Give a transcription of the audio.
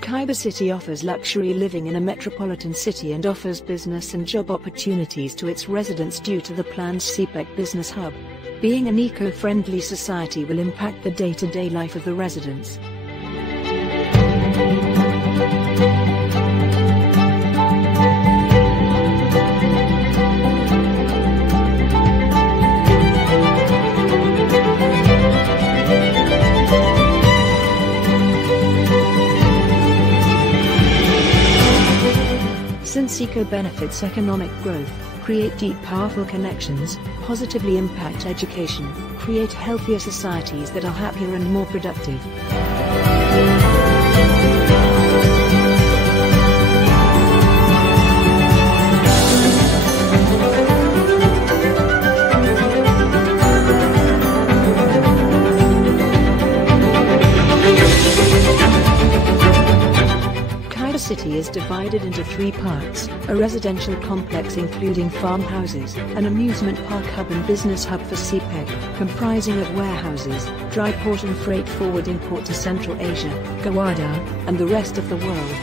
Khyber city offers luxury living in a metropolitan city and offers business and job opportunities to its residents due to the planned CPEC business hub. Being an eco-friendly society will impact the day-to-day life of the residents. Since eco benefits economic growth, create deep powerful connections, positively impact education, create healthier societies that are happier and more productive. City is divided into 3 parts: a residential complex including farmhouses, an amusement park hub and business hub for CPEC, comprising of warehouses, dry port and freight forward import to Central Asia, Gawada, and the rest of the world.